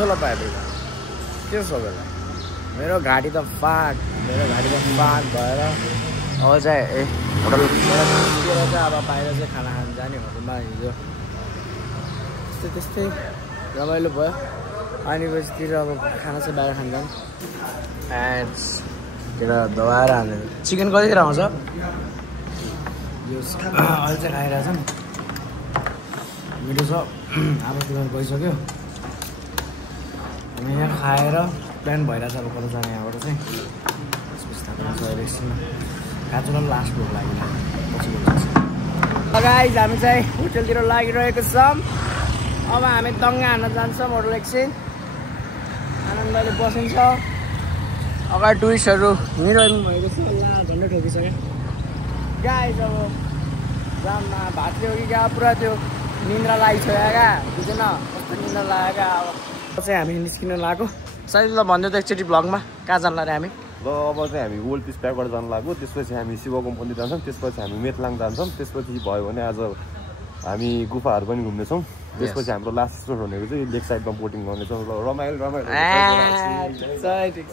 ल पायो के सबैलाई मेरो घाँटी त फाट भएर अब चाहिँ होटलतिर चाहिँ अब बाहिर चाहिँ खाना खानु जाने होटलमा हिजो त्यस्तै रमाइलो भयो अनि बजीतिर अब खाना चाहिँ बाहिर खानु जानु एन्डतिर दबाएर हाल्नु चिकन कतिखेर आउँछ यो अहिले चाहिँ खाइरहेछ मिठो छ आमातिर गइसक्यो हामी यहाँ खाएर प्लान भइरहेछ अब कता जाने यहाँबाट चाहिँ त्यसपछि थाहा पाउँछ अहिले एकछिनमा काजुलाई लास्ट भोक लाग्यो पछि गाइस हामी चाहिँ होटलतिर लागिरहेको छौँ अब हामी दङ्गा हान्न जान्छौँ होटल एकछिन आनन्दले बसिन्छ अगाडि टुरिस्टहरू हिँडिरहनु भएको छ ला झन्डै ठोकिसक्यो गाइस अब जाममा भातले हो कि क्या पुरा त्यो निन्द्रा लागिसक्यो क्या बुझेन कस्तो निन्द्रा लागेको अब चाहिँ हामी निस्किन लागेको सायद ल भन्दै त एकचोटि भ्लगमा कहाँ जान्ला रे हामी ल अब चाहिँ हामी ओल्ड पिस प्याकबाट जानु लाग्यो त्यसपछि हामी शिवको मन्दिर जान्छौँ त्यसपछि हामी मेथलाङ जान्छौँ त्यसपछि भयो भने आज हामी गुफाहरू पनि घुम्नेछौँ त्यसपछि हाम्रो लास्ट स्पोट भनेको चाहिँ लेक साइडमा बोटिङ गर्नेछौँ ल रमाइलो ठिक छ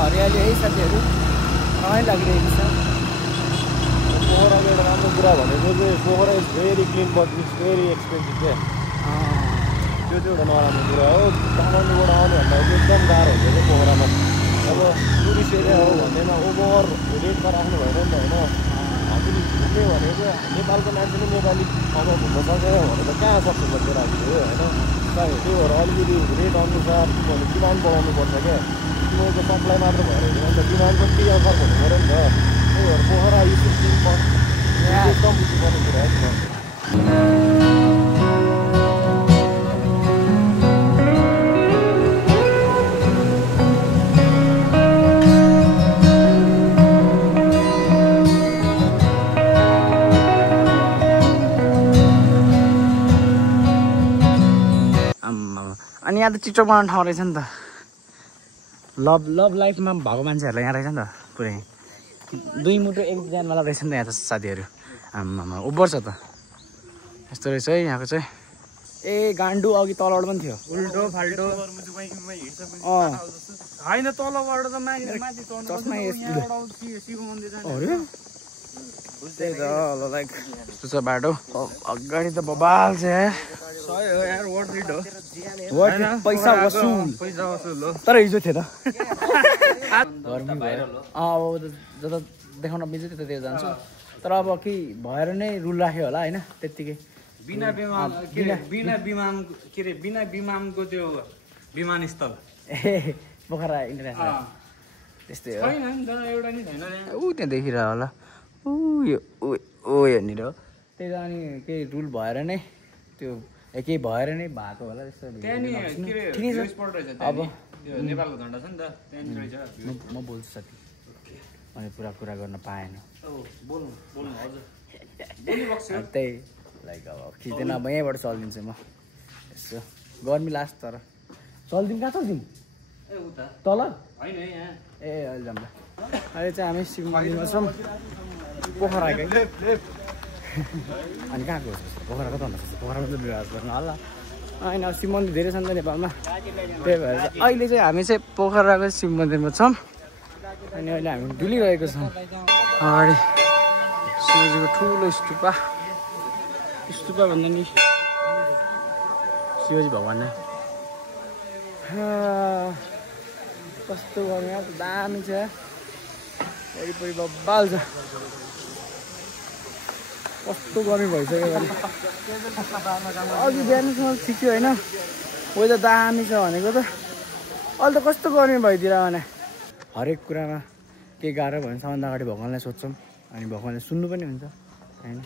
हरियाली है साथीहरू रमाइलो लागिरहेको छ पोखराको एउटा राम्रो कुरा भनेको चाहिँ Pokhara is very clean but it's very expensive क्या त्यो चाहिँ एउटा नराम्रो कुरा हो काठमाडौँबाट आउनु भन्दा एकदम गाह्रो हुन्छ क्या पोखरामा अब टुरिस्ट एरिया हो भन्दैमा ओभर रेटमा राख्नु भएन नि त होइन हामीले घुम्ने भनेको नेपालको मान्छेले नेपाली ठाउँमा घुम्न सक्यो भने त कहाँ सक्छ त्यो राख्यो होइन त्यही भएर अलिकति रेट अनुसार भने डिमान्ड बढाउनु पर्छ क्या तिमीहरूको सप्लाई मात्र भएर हुँदैन नि त डिमान्ड पनि त्यही अनुसार हुनु पऱ्यो नि त त्यही भएर पोखरा यो एकदम बुझ्नुपर्ने कुरा हो अनि यहाँ त टिकटक बनाउने ठाउँ रहेछ नि त लभ लाइफमा भएको मान्छेहरूलाई यहाँ रहेछ नि त पुरै 2 मुटु 1 ज्यानवाला रहेछ नि त यहाँ त साथीहरू आम्मामा उब्बर छ त यस्तो रहेछ है यहाँको चाहिँ ए गान्डु अघि तलबाट पनि थियो उल्टो फाल्टो होइन तलबाट त त्यही त लाइक यस्तो छ बाटो अगाडि त बबाल छ पैसा वसुल तर हिजो थियो त अब जता देखाउन मिल्छ त्यतातिर जान्छु तर अब के भएर नै रुल राख्यो होला होइन त्यत्तिकै बिना विमानको त्यो विमानस्थल ए पोखरा इन्टरनेसनल त्यस्तै हो ऊ त्यहाँ देखिरह होला ऊ यहाँनिर हो त्यही त अनि केही रुल भएर नै त्यो केही भएर नै भएको होला त्यस्तो अब नेपालको झन्डा छ नि त म बोल्छु साथी अनि पुरा कुरा गर्न पाएन त्यही लाइक अब खिच्दैन अब यहीँबाट चलिदिन्छु म यसो गर्मी लास्ट तर चलिदिउँ कहाँ चलिदिउँ तल ए अहिले जाउँला अहिले चाहिँ हामी शिव मन्दिरमा छौँ पोखराकै अनि कहाँ गयो पोखराको त भन्नु पोखरामा त विवाह गर्नु होला होइन अब शिव मन्दिर धेरै छ नि त नेपालमा त्यही भएर अहिले चाहिँ हामी चाहिँ पोखराको शिव मन्दिरमा छौँ अनि अहिले हामी डुलिरहेको छौँ अगाडि शिवजीको ठुलो स्तुपा भन्दा नि शिवजी भगवान् नै कस्तो गर्नु दामी छ वरिपरि बब्बाल छ कस्तो गर्मी भइसक्यो भने अघि बिहानसम्म ठिक थियो होइन वेदर दामी छ भनेको त अहिले त कस्तो गर्मी भइदिएर भने हरेक कुरामा केही गाह्रो भयो भने सबभन्दा अगाडि भगवान्लाई सोध्छौँ अनि भगवान्ले सुन्नु पनि हुन्छ होइन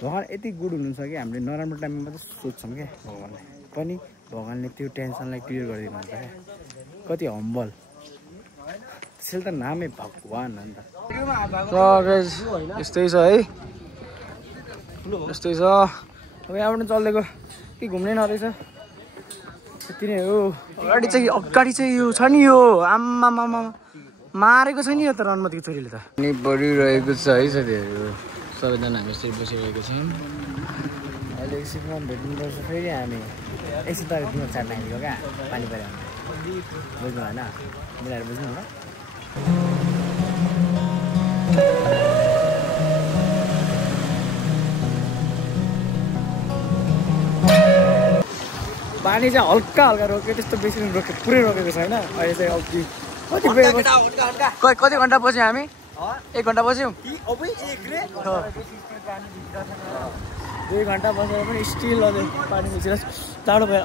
भगवान् यति गुड हुनुहुन्छ कि हामीले नराम्रो टाइममा मात्रै सोध्छौँ क्या भगवान्लाई पनि भगवान्ले त्यो टेन्सनलाई क्लियर गरिदिनुहुन्छ क्या कति हम्बल त्यसैले त नामै भगवान् हो नि त यस्तै छ है यस्तै छ अब यहाँबाट चल्देको कि घुम्नै नरहेछ यति नै हो अगाडि चाहिँ यो छ नि यो आम्मामामा मारेको छ नि यो त रनमतीको छोरीले त अनि बढिरहेको छ है साथीहरू सबैजना हामी यसरी बसिरहेको छौँ अहिले एकछिनमा भेट्नुपर्छ फेरि हामी एकछिन त दिनमा चाट्न आइदिएको क्या पानी पऱ्यो बुझ्नु होइन मिलाएर बुझ्नु होला पानी चाहिँ हल्का हल्का रोक्यो त्यस्तो बेसी रोक्यो पुरै रोकेको छैन अहिले चाहिँ अघि कति घन्टा बस्यौँ हामी 1 घन्टा बस्यौँ 2 घन्टा बसेर पनि स्टिल अझै पानी मिचेर टाढो भयो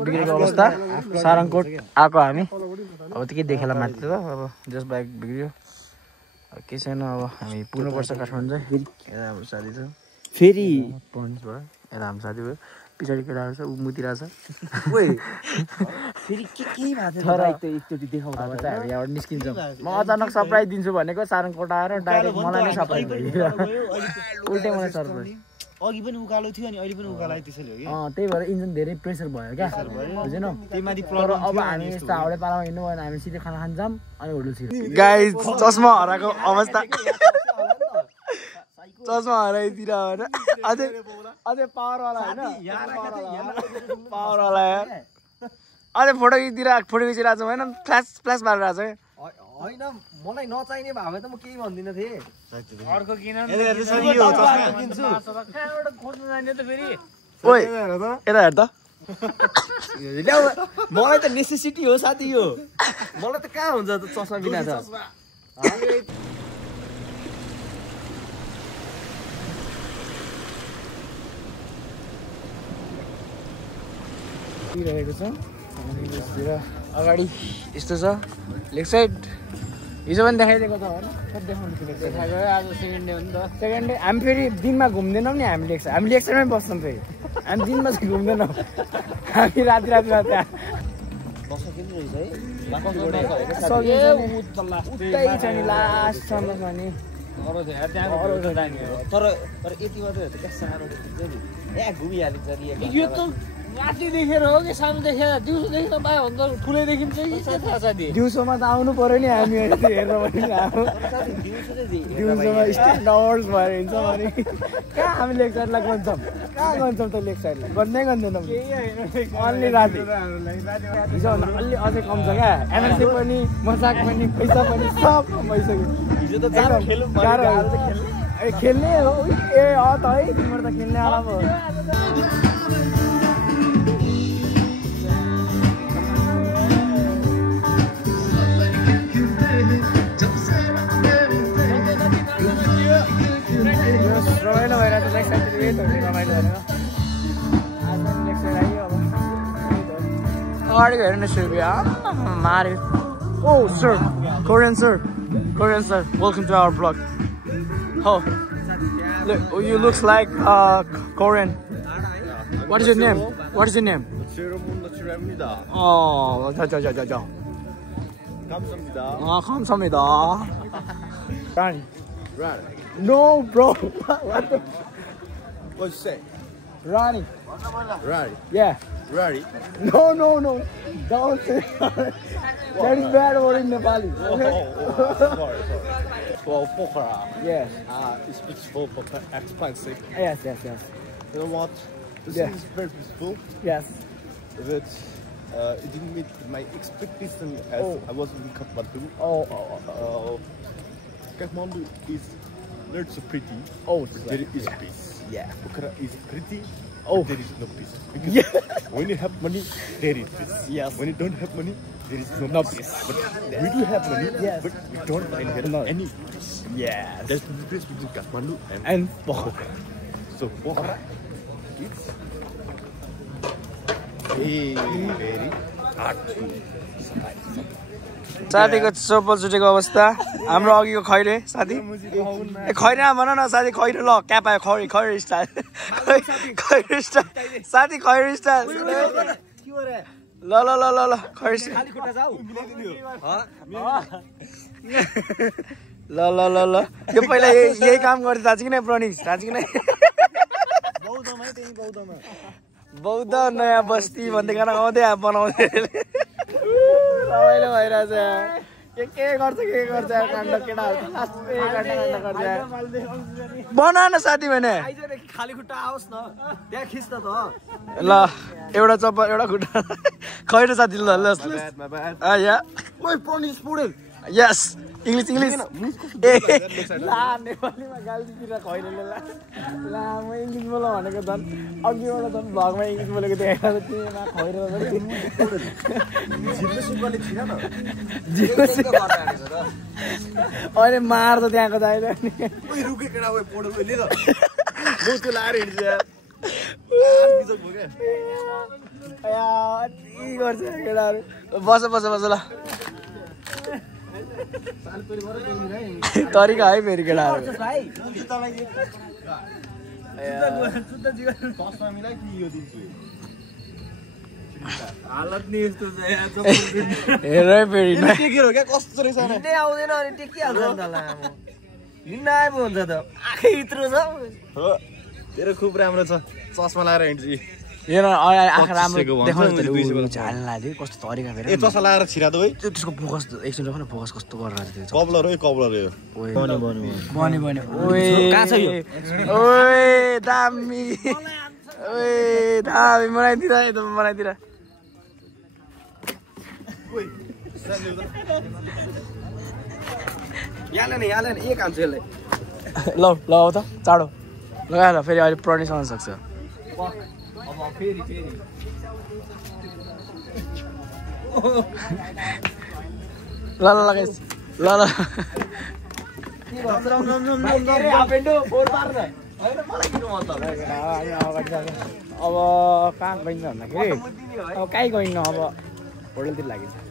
बिग्रेको अवस्था सारङकोट आएको हामी अब त के देखेला माथि त अब जस बाइक बिग्रियो के छैन अब हामी पुग्नुपर्छ काठमाडौँ चाहिँ हाम्रो साथी छ फेरि पन्च भयो यता हाम्रो साथी भयो पछाडि केटाहरू छ ऊ मुतिरहेको छ फेरि के एकचोटि देखाउँदा हामी यहाँबाट निस्किन्छौँ म अचानक सरप्राइज दिन्छु भनेको सारङकोट आएर डाइरेक्ट मलाई नै सरप्राइज भयो उल्टै मलाई सरप्राइज अघि पनि उकालो थियो अनि अहिले पनि उकालो आयो त्यसैले हो कि त्यही भएर इन्जिन धेरै प्रेसर भयो क्या बुझेनौ तर अब हामी यस्तो हाउडे पारामा हिँड्नु भएन हामी सिधै खाना खान जाम अनि होटल छिर गाइस चस्मा हराएको अवस्था चस्मा हराइदिएर होइन अझै पावरवाला होइन पावरवाला अझै फोटो खिचिरहेको छ होइन फ्ल्यास मारिरहेको छ होइन मलाई नचाहिने भए त म केही भन्दिनँ थिएँ अर्को किन ओइ यता हेर त मलाई त नेसेसिटी हो साथी यो मलाई त कहाँ हुन्छ त चस्मा बिना त रहेको छ अगाडि यस्तो छ लेग साइड हिजो पनि देखाइदिएको त होइन सब देखाउनु देखाएको आज सेकेन्ड डे हो नि त सेकेन्ड डे हामी फेरि दिनमा घुम्दैनौँ नि हामी लेक साइडमै बस्छौँ फेरि हामी दिनमा चाहिँ घुम्दैनौँ हामी राति त्यहाँ उतै छ नि लास्टसम्म छ नि तर यति मात्रै हो त क्या साह्रो घुमिहालिन्छ नि यो त माथि देखेर हो कि सानो देखेर दिउँसो देख्न पायो भने त ठुलै देखिन्छ कि थाहा छ दिउँसोमा त आउनु पर्यो नि हामी हेर्न पनि दिउँसोमा स्ट्यान्ड आवर्स भएर हिँड्छौँ अनि कहाँ हामी लेक साइडलाई गन्छौँ कहाँ गन्छौँ त लेक साइडलाई गर्दै गर्दैनौँ अन्ली राति हिजोभन्दा अलि अझै कम छ क्या एनर्जी पनि मजाक पनि पैसा पनि सब कम भइसक्यो हिजो त खेल्ने हो ए त है तिम्रो त खेल्ने होला पो रमाइलो भइरहेको छ लेक साइडतिर यही त रमाइलो भनेर आज लेक साइड आइयो अब अगाडिको हेर्नु सुर्बिया मार्यो ओ sir Korean sir welcome to our blog हो you looks like Korean. What is your name? Oh, 자. 감사합니다. Rani. No, bro. What the? What you say? Rani. Yeah. Rari? No. Don't say Rani. That is bad word in Nepali. Okay? Sorry. For Pokhara. Yes. It's beautiful but expensive. Yes. You know what? The city is very beautiful. Yes. But it didn't meet my expectation as I was in Kathmandu. Kathmandu is not so pretty. There is peace. Yeah. Pokhara is pretty. There is no peace. Because when you have money, there is peace. Yes. When you don't have money, there is no peace. But we do have money, but we don't find any peace. Yes. That's the difference between Kathmandu And Pokhara. So Pokhara is very hard to survive. साथीको चप्पल छुटेको अवस्था हाम्रो अघिको खैरे साथी खैरे भन न साथी खैरे ल क्या पायो खैरे स्टाइल खैरे स्टाइल साथी खैरे स्टाइल ल ल ल ल ल खैरे ल ल ल ल यो पहिला यही काम गर्दै थाहा छ कि नै प्रणिस थाहा छ कि नै बौद्ध नयाँ बस्ती भन्दै गाना गाउँदै बनाउँदै रमाइलो भइरहेछ के गर्छ काण्ड केटाहरू बना न साथी भने खाली खुट्टा आओस् न त्यहाँ खिच्न त ल एउटा चप्पल एउटा खुट्टा खैरो साथी ल यस इङ्ग्लिस ए ला नेपालीमा गाली दिएर खैरोले ला म इङ्ग्लिस बोल भनेको झन् अघिबाट झन् भ्लगमा इङ्ग्लिस बोलेको देखाएको तिमीमा खैरो अहिले मार त त्यहाँको दाइले गर्छ केटाहरू बस ल तरिका है फेरि केटाहरू हेर फेरि कस्तो रहेछ आउँदैन अनि टेकिहाल्छ हिँड्न आए पो हुन्छ त आँखै यत्रो छ तेरो खुब राम्रो छ चस्मा लगाएर हिँड्छु हेर आँखा राम्रो देखाउनु हाल्न लाग्यो कस्तो तरिका फेरि चस्मा लगाएर छिरा त है त्यसको फोकस एकछिन राख्नु फोकस कस्तो गरेर त्यो कपलर यो बन्यो कहाँ छ यो ओए दामी बनाइदिएर एकदम बनाइदिएर यहाँले एक हान्छ यसले ल आउ त चाँडो लगाएर फेरि अहिले प्रणिस आउन सक्छ फेरि ल लगाइस् ल अब कहाँ गइन्छ भन्दाखेरि अब कहीँ गइन्न अब होटलतिर लागिन्छ